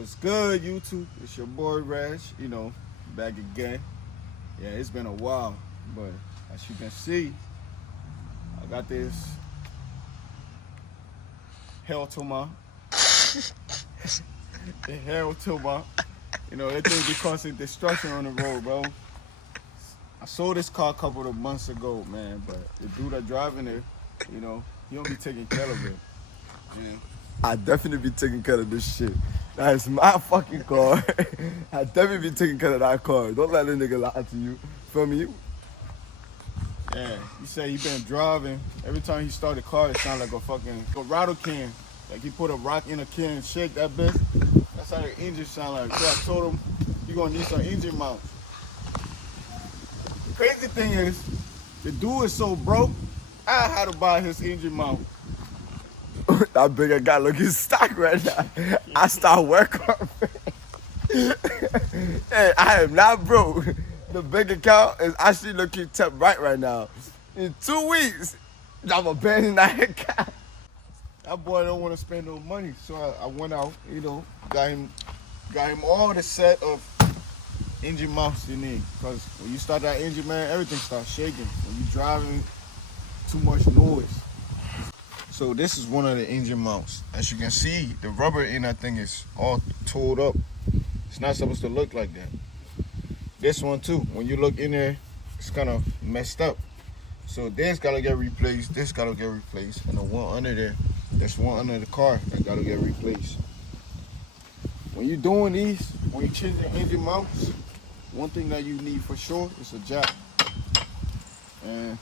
What's good, YouTube? It's your boy Rash, back again. Yeah, it's been a while, but as you can see, I got this hell to my, the hell to my, that thing be causing destruction on the road, bro. I sold this car a couple of months ago, man, but the dude that driving it, he don't be taking care of it. And I definitely be taking care of this shit. That is my fucking car. I definitely be taking care of that car. Don't let a nigga lie to you. Feel me? Yeah, he said he been driving. Every time he start the car, it sound like a rattle can. Like he put a rock in a can and shake that bitch. That's how the engine sound like. So I told him he gonna need some engine mounts. The crazy thing is, the dude is so broke, I had to buy his engine mount. That bigger guy looking stuck right now. I start work on Hey, I am not broke. The bank account is actually looking top right now. In 2 weeks, I'm abandoning that account. That boy don't want to spend no money, so I went out, got him all the set of engine mounts you need. Because when you start that engine, man, everything starts shaking. When you driving, too much noise. So this is one of the engine mounts. As you can see, the rubber in that thing is all tooled up. It's not supposed to look like that. This one too, when you look in there, it's kind of messed up. So this gotta get replaced, this gotta get replaced, and the one under there, there's one under the car that gotta get replaced. When you're doing these, when you're changing engine mounts, one thing that you need for sure is a jack. And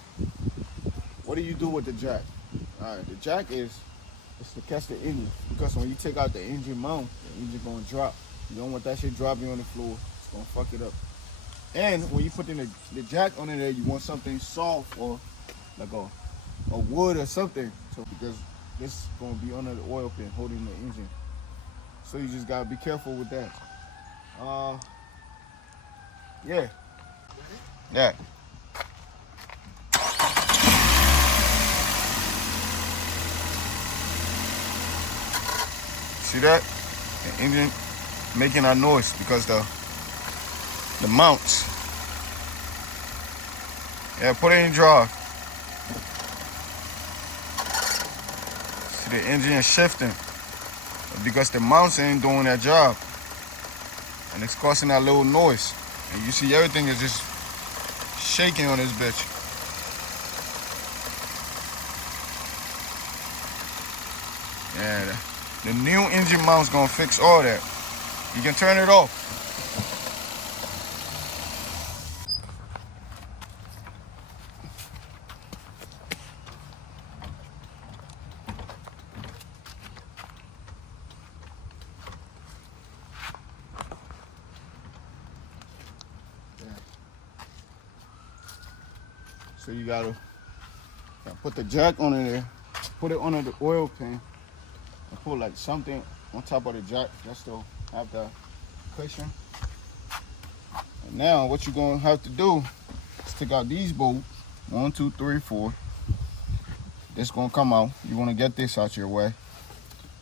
what do you do with the jack? Alright, the jack it's to catch the engine, because when you take out the engine mount, the engine gonna drop. You don't want that shit dropping on the floor. It's gonna fuck it up. And when you put in the jack under there, you want something soft or like a wood or something. So because this is gonna be under the oil pan holding the engine. So you just gotta be careful with that. Yeah. Yeah. See that? The engine making that noise because the mounts. Yeah, put it in drive. See, the engine is shifting because the mounts ain't doing their job, and it's causing that little noise. And you see everything is just shaking on this bitch. Yeah, the new engine mount's gonna fix all that. You can turn it off. So you gotta put the jack on there, put it under the oil pan, and put like something on top of the jack just to have the cushion. And now what you're gonna have to do is take out these bolts. 1, 2, 3, 4. This gonna come out. You wanna get this out your way.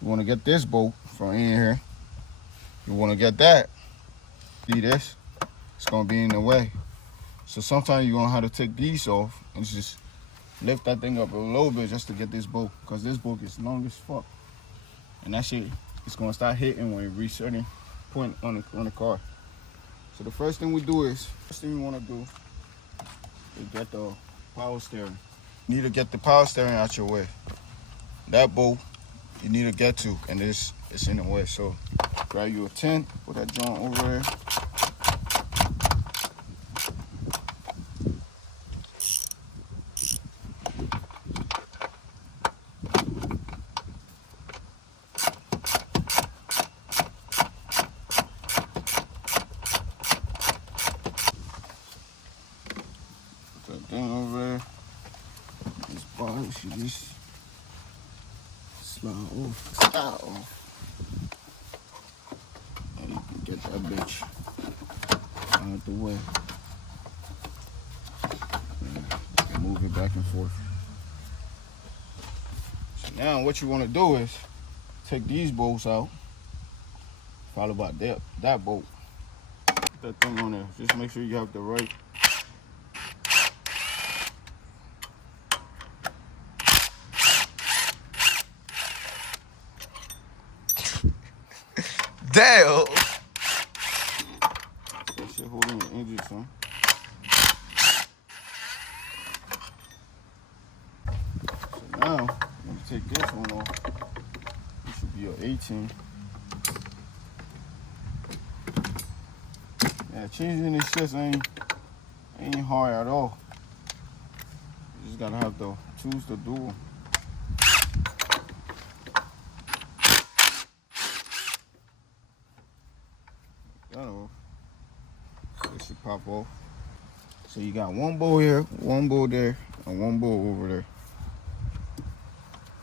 You wanna get this bolt from in here. You wanna get that. See this? It's gonna be in the way. So sometimes you're gonna have to take these off and just lift that thing up a little bit just to get this bolt, because this bolt is long as fuck. And that shit is gonna start hitting when you reach a certain point on the car. So the first thing you wanna do is get the power steering. You need to get the power steering out your way. That bolt you need to get to, and it's in the way. So grab you a tin, put that joint over there. Thing over there. This bar should just slide off. And you can get that bitch out the way. And move it back and forth. So now what you want to do is take these bolts out, followed by that bolt. Put that thing on there. Just make sure you have the right. Damn. That shit holding the engine, son. So now, let me take this one off. This should be your 18. Yeah, changing these shits ain't hard at all. You just gotta have the tools to do them. That off. This should pop off. So you got one bowl here, one bowl there, and one bowl over there.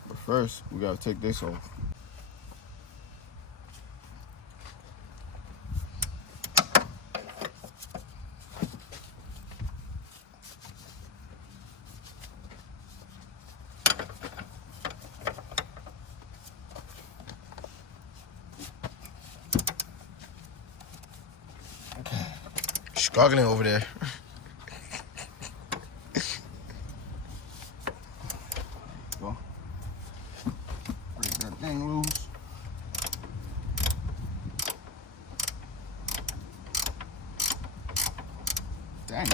But first, we gotta take this off. Struggling over there. Go. Break that thing loose. Dang.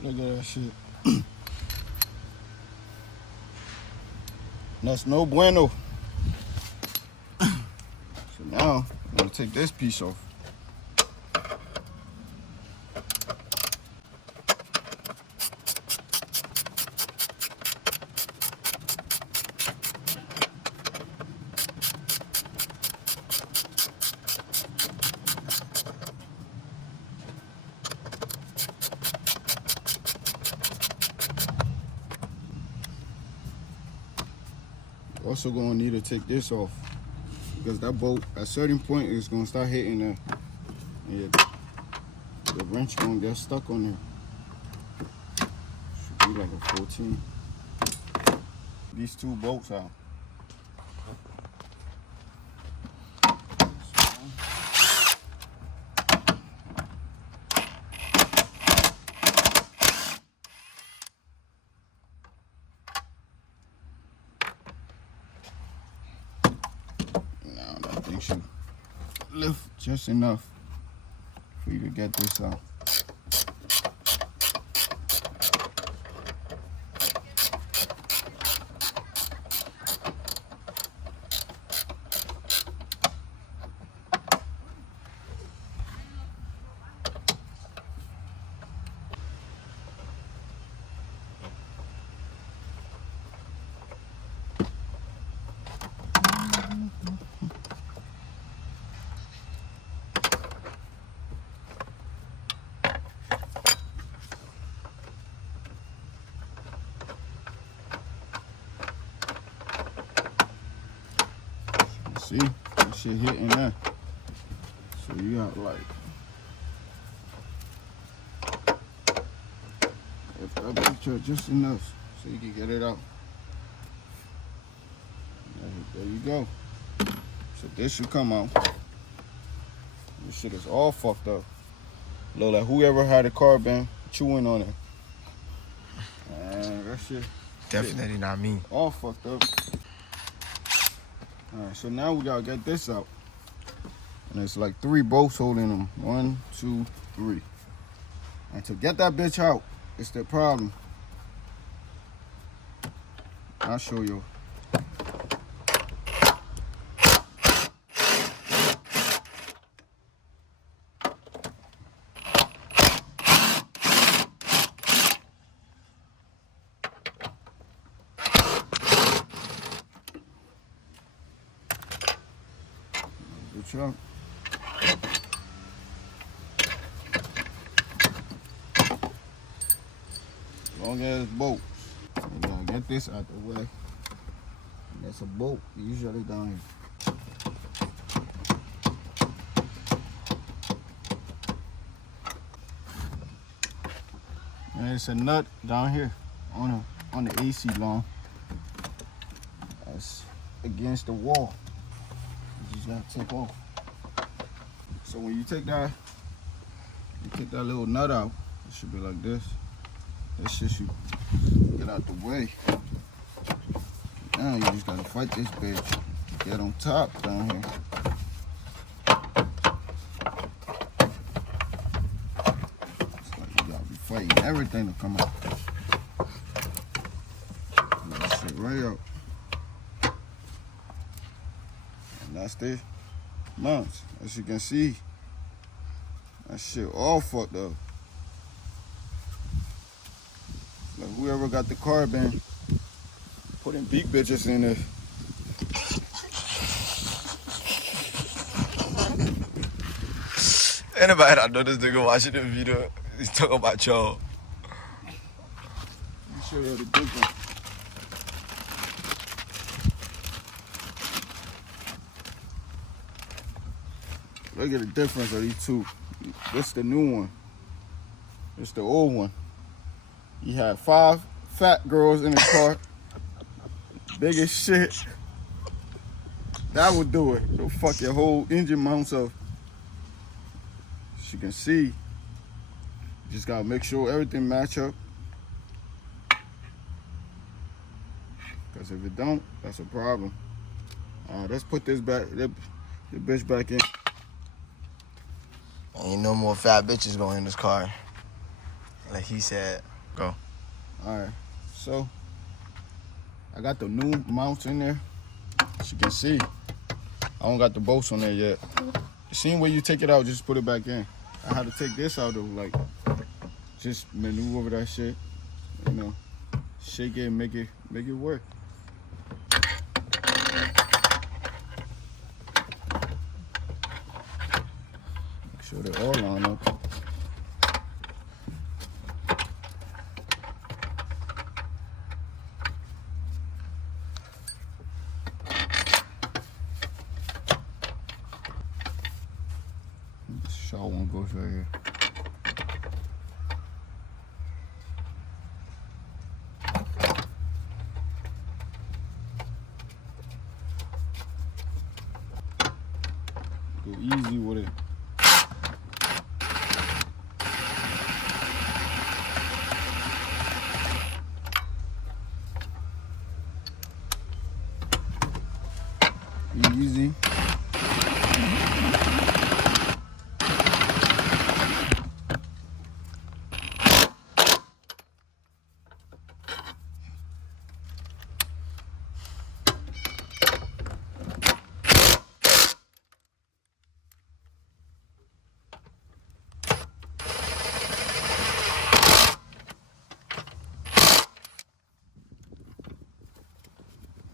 Look at that shit. That's no bueno. So now, I'm gonna take this piece off. Also gonna need to take this off because that bolt at a certain point is gonna start hitting there. And the wrench gonna get stuck on there. Should be like a 14. These two bolts out. Should lift just enough for you to get this out. See, that shit hitting there. So you got like, if that picture just enough so you can get it out. There you go. So this should come out. This shit is all fucked up. Look like whoever had a car been chewing on it. Man, that shit. Definitely not me. All fucked up. Alright, so now we gotta get this out. And it's like 3 bolts holding them. 1, 2, 3. And to get that bitch out, it's the problem. I'll show you. the trunk. Long ass bolts. You gotta get this out the way. That's a bolt, usually down here. And it's a nut down here on the AC line. That's against the wall. You just gotta take off. So when you take that little nut out, it should be like this. That shit should get out the way. Now you just gotta fight this bitch. Get on top down here. It's like you gotta be fighting everything to come out. Get that shit right out. And that's the mounts. As you can see, that shit all fucked up. Like whoever got the carbon, putting big bitches in there. Anybody that know this nigga watching the video, he's talking about y'all. You show you the difference. Look at the difference of these two. This the new one. It's the old one. You had 5 fat girls in the car. Big as shit. That would do it. It'll fuck your whole engine mounts up. As you can see, you just gotta make sure everything match up. Because if it don't, that's a problem. Alright, let's put this back, the bitch back in. Ain't no more fat bitches going in this car. Like he said, go. Alright, so I got the new mounts in there. As you can see, I don't got the bolts on there yet. The same way you take it out, just put it back in. I had to take this out of, like, just maneuver over that shit. You know, shake it and make it work. Make sure they all line up. Shaw one goes right here. Go easy with it. Easy.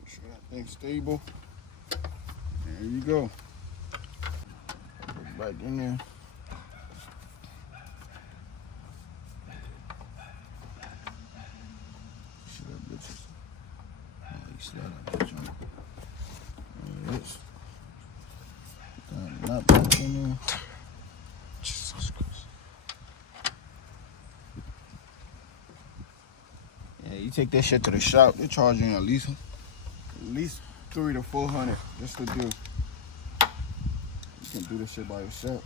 Sure that thing's stable. There you go. Put it back in there. Shit, that bitch is. Oh, you see that bitch on. There it is. Put that nut back in there. Jesus Christ. Yeah, you take that shit to the shop, they're charging you at least $300 to $400 just to do. You can do this shit by yourself.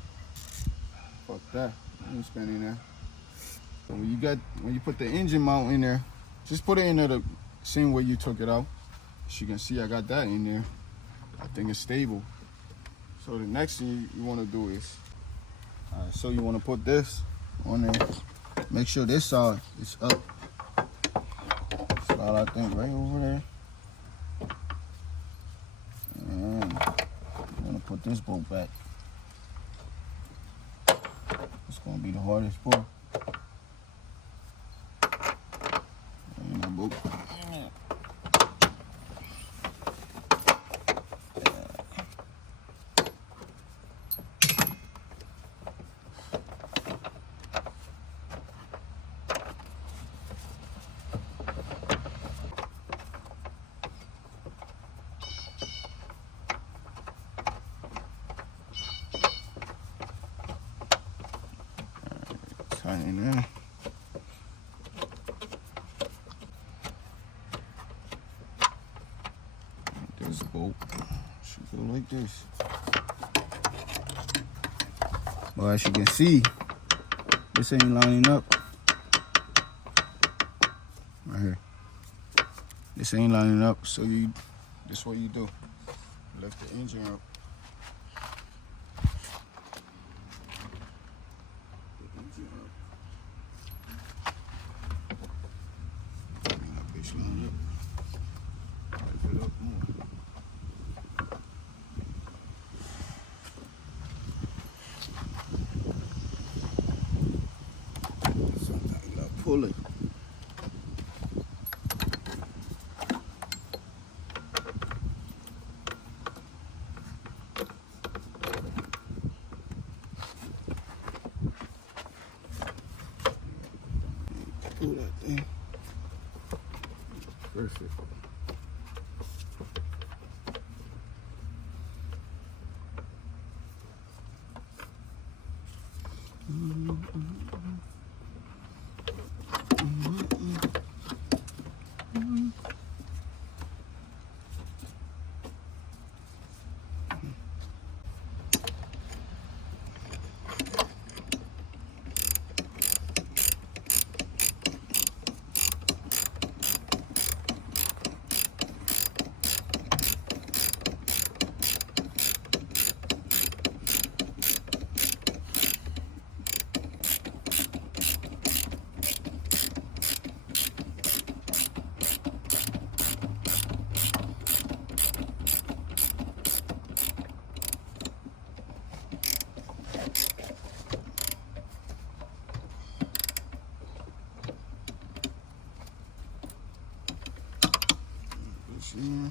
Fuck that. You ain't spending that. So when you put the engine mount in there, just put it in there the same way you took it out. As you can see, I got that in there. I think it's stable. So the next thing you want to do is, so you want to put this on there. Make sure this side is up. Slide, I think, right over there. And I'm gonna put this bolt back. It's gonna be the hardest part. And that bolt. Go like this. Well, as you can see, this ain't lining up. Right here. This ain't lining up, so this what you do. Lift the engine up. Bring that bitch line up. Lift it up more. Sometimes you gotta pull it. Pull that thing. Perfect. Yeah.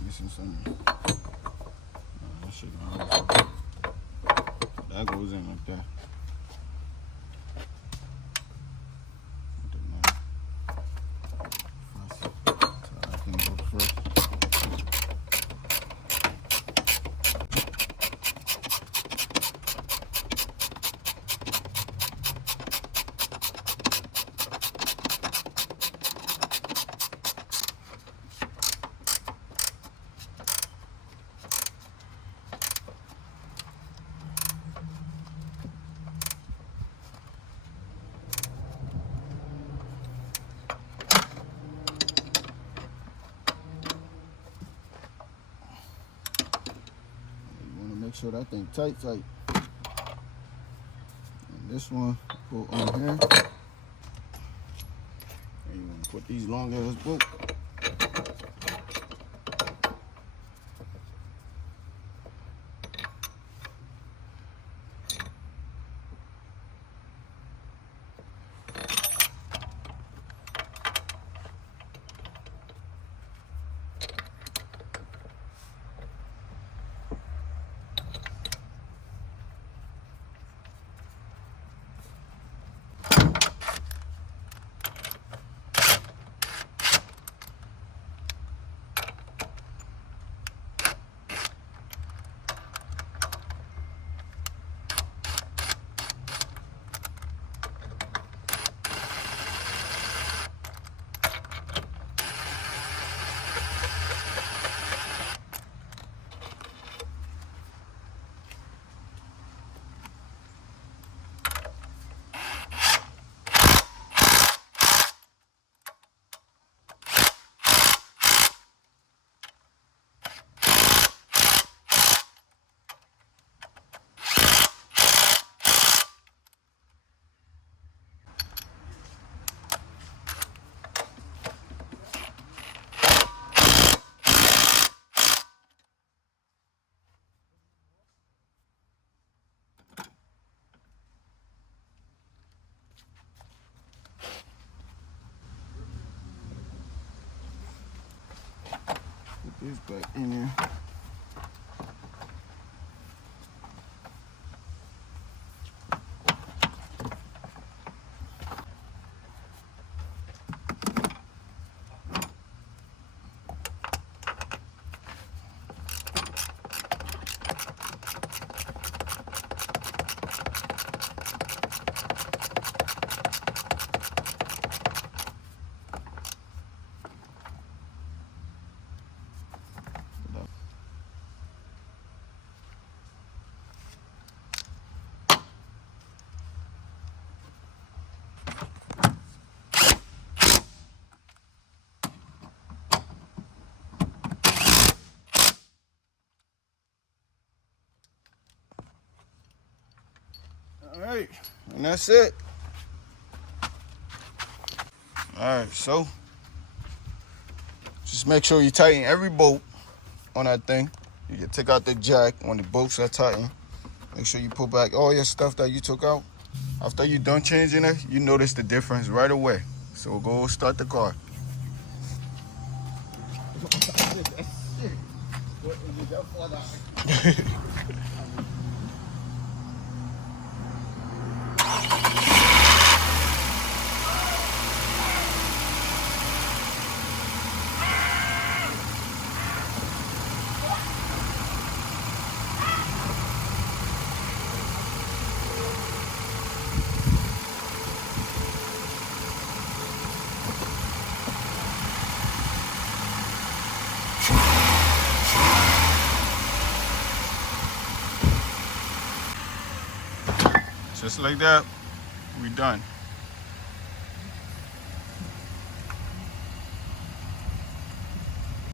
Missing something. That shit gonna that goes in like that. So I can go first. Make sure that thing tight. And this one, put on here. And you want to put these long ass bolts. Put this back in there. Alright, and that's it. Alright, so just make sure you tighten every bolt on that thing. You can take out the jack when the bolts are tightened. Make sure you put back all your stuff that you took out. After you're done changing it, you notice the difference right away. So go start the car. Just like that, we done.